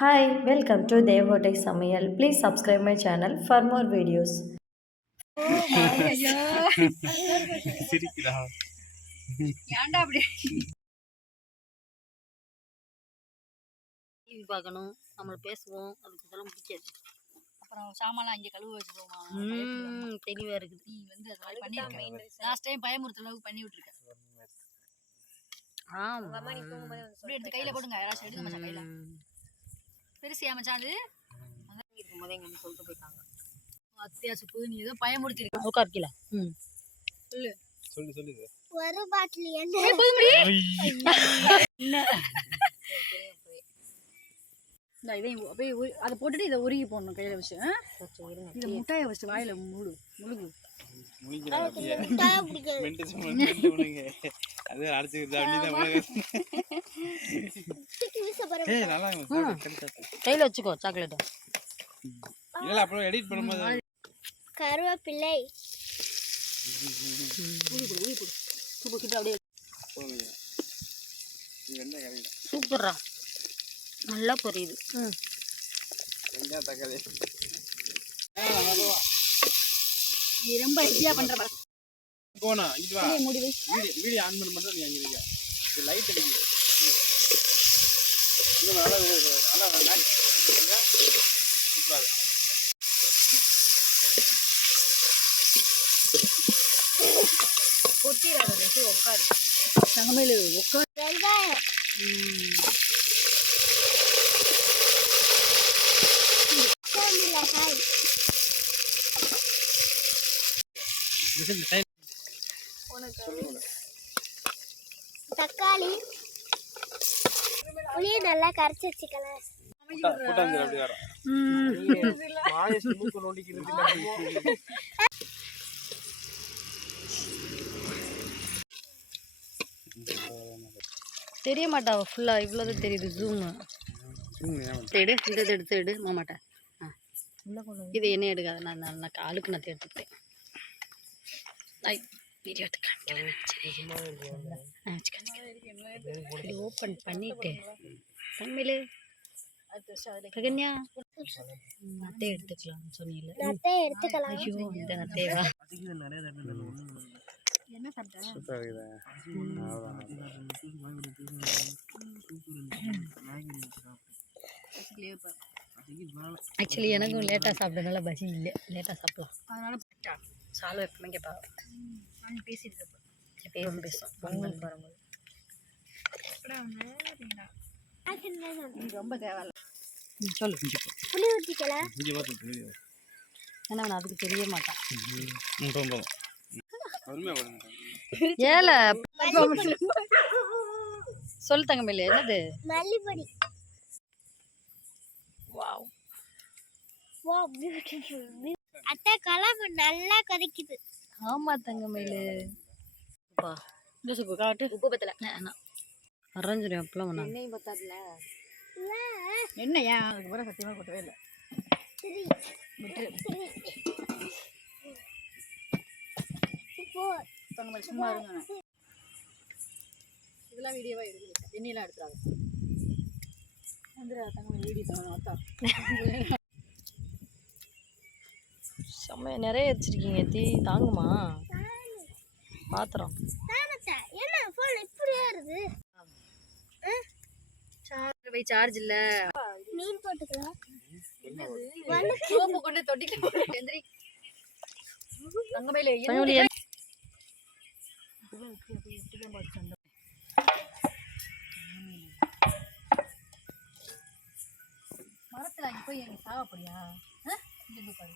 Hi, welcome to Devote Samayal. Please subscribe my channel for more videos. ஐயோ சிரிக்கிறா ஏன்டா அப்படி டிவி பார்க்கணும் நம்மள பேசுவோம் அதுக்கு இதெல்லாம் பிடிக்காது. அப்புறம் சாமான்லாம் அங்கே கழுவ வச்சுருவோமா தெளிவா இருக்குது. நீ வந்து அது மாதிரி பண்ணியிருக்க லாஸ்ட் டைம் பயமுறுத்துற அளவுக்கு பண்ணி விட்டுருக்க. இப்படி எடுத்து கையில போடுங்க யாராச்சும் எடுத்து மச்சான் கையில பெருசியா மச்சான் அது இருக்கும் போதே எங்க சொல்லிட்டு போயிட்டாங்க அத்தியாவசிப்பு நீ ஏதோ பயமுறுத்திருக்க உட்கார்க்கல. சொல்லு சொல்லு சொல்லு ஒரு பாட்டில் இதையும் அப்படியே அதை போட்டுட்டு இதை உருகி போடணும் கையில வச்சு. இந்த முட்டையை வச்சு வாயில முழுகு அது அடிச்சுக்கிட்டு கையில வச்சுக்கோ சாக்லேட். இல்ல அப்புறம் எடிட் பண்ணும்போது கருவேப்பிள்ளை சூப்பரா நல்லா பொரியுது. தக்காளி நீ ரொம்ப ஹெவியா பண்ற பாரு. போனா இது வா மூடி வை. வீடியோ ஆன் பண்ண மட்டும் நீ அங்க இருக்க. இது லைட் அடிக்குது. இது நல்லா மேட்ச் சூப்பரா இருக்கு. கொட்டிராத வெச்சு உட்காரு. தங்கமேலு உட்காரு. வெங்காயம் மிளகாய் தக்காளி புளியை நல்லா கரைச்சி வச்சுக்கலாம். கூட்டாஞ்சல் அப்படி வர வாயஸ் மூக்கு நோண்டிக்கிறது தெரிய மாட்டா ஃபுல்லா இவ்வளோதான் தெரியுது. ஜூம் எடு இந்த எடுத்து எடு மாமாட்ட. இது என்ன எடுக்காது நான் காலுக்கு நான் எடுத்துக்கிட்டேன். வீடியோ எடுத்து ஓப்பன் பண்ணிட்டு தமிழ் பிரகன்யா நத்தை எடுத்துக்கலாம் சொன்னீங்க. ஐயோ இந்த நத்தைவா என்ன சாப்பிட்டேன் ஆக்சுவலி எனக்கும் லேட்டாக சாப்பிட்டதுனால பசி இல்லை. லேட்டாக சாப்பிடலாம் அதனால சாலை எப்பவுமே கேட்பாங்க. நான் பேசிட்டு பேசும் வரும்போது ரொம்ப தேவையில்ல. சொல்லு புளி ஊற்றிக்கலாம். ஏன்னா நான் அதுக்கு தெரிய மாட்டான். ஏல சொல்லு தங்கமேல என்னது மல்லிப்பொடி. வாவ் அத்தை குழம்பு நல்லா கொதிக்குது. ஆமா தங்கமேலு காட்டு உப்பு பத்தல அரைஞ்சிடும் அப்பெல்லாம் ஒன்றா எண்ணெயும் பத்தாதுல என்ன ஏன் அதுக்கப்புறம் சத்தியமாக கொட்டவே இல்லை. சும்மா இருங்க இதெல்லாம் வீடியோவா எடுக்கல எண்ணெயெல்லாம் எடுத்துறாங்க வந்துடா தங்க வீடியோ பார்த்தா செம்மையா நிறைய வச்சிருக்கீங்க. தீ தாங்குமா பாத்திரம் என்ன போன் இப்படியே வருது? சார்ஜ் இல்ல மீன் போட்டுக்கலாம். சோப்பு கொண்டு தொட்டிக்கு எந்திரி தங்கமேல மரத்துல அங்கே போய் எனக்கு சாவப்படியா பாரு.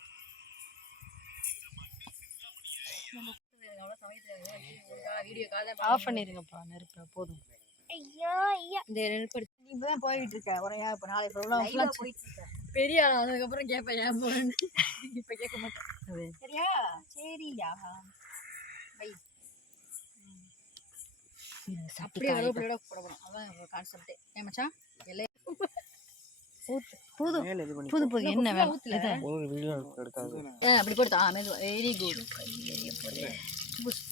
ஆஃப் பண்ணிருங்கப்பா நெருப்ப போதும். ஐயோ ஐயா இந்த நெருப்பு நீ இப்பதான் போயிட்டு இருக்க உரையா இப்போ நாளை போயிட்டு இருக்க பெரிய ஆள் ஆனதுக்கப்புறம் கேட்பேன் ஏன் போறேன்னு. இப்போ கேட்க மாட்டேன் சரியா சரியா பை அப்படியே கருவேப்பிலையோட போடணும். அதான் கான்செப்டே. ஏன் மச்சான் எல்லையா போதும் புது புது என்ன வேணும் அப்படி போடுதா வெரி குட்.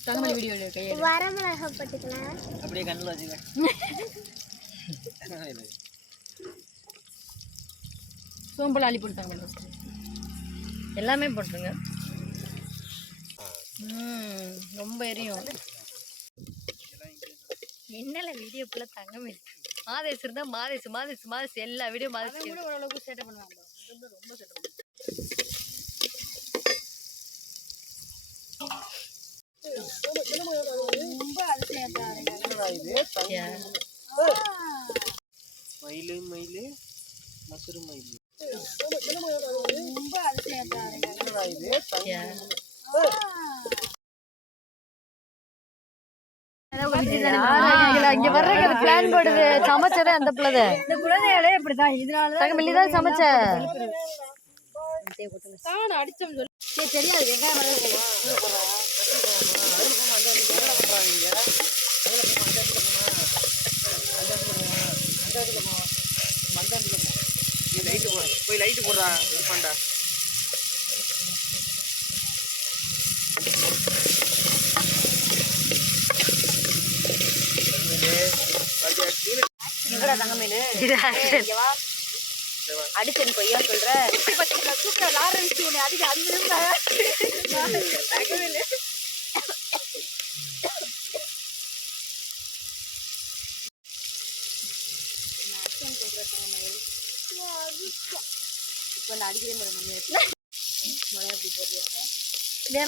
தங்கமணி வீடியோ கையை வரமிளகா போட்டுக்கலாம். அப்படியே கண்ணில் வச்சுக்க சோம்பல் அள்ளி போட்டாங்க எல்லாமே போட்டுருங்க. ரொம்ப எரியும். என்னல வீடியோ ஃபுல்லாக தங்கமே மாதேஸ் இருந்தால் மாதேஸ் எல்லா வீடியோ மாதேஸ் கூட ஓரளவுக்கு சேட்டை பண்ணுவாங்க. ரொம்ப சேட்டை பண்ணுவாங்க. ரொம்ப மயிலு மயிலு மசுறு மயிலு ரொம்ப இங்க வர்றதுக்கு அது பிளான் போடுது. சமைச்சதே அந்த பிள்ளை. இந்த குழந்தைகளே இப்படிதான். இதனால மில்லி தான் சமைச்ச அடிச்சோம் சொல்லி தெரியாது. வெங்காயம் போய் லைட்டு போடுறா இருப்பாண்டா. அடிச்சேன் பொய்யா சொல்ற.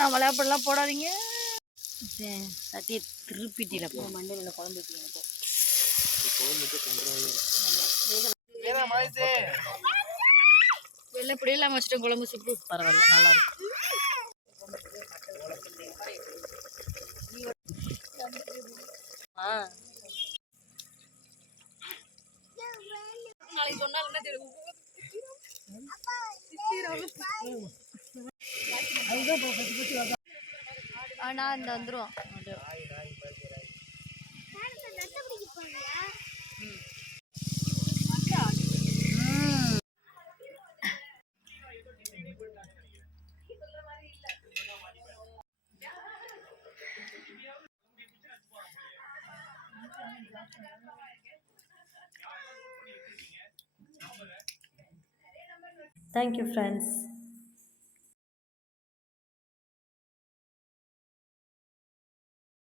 நான் விளையாப்பெல்லாம் போடாதீங்க. சட்டியை திருப்பிட்டில போ மண்டையில் குழம்பு வைக்கணும். வெள்ளை பொடி எல்லாம் வச்சுட்டோம். குழம்பு சுப்பு பரவாயில்ல, நல்லா இருக்கும். நாளைக்கு சொன்னால் என்ன தெரியும். நான் இந்த வந்துருவோம். Thank you, friends.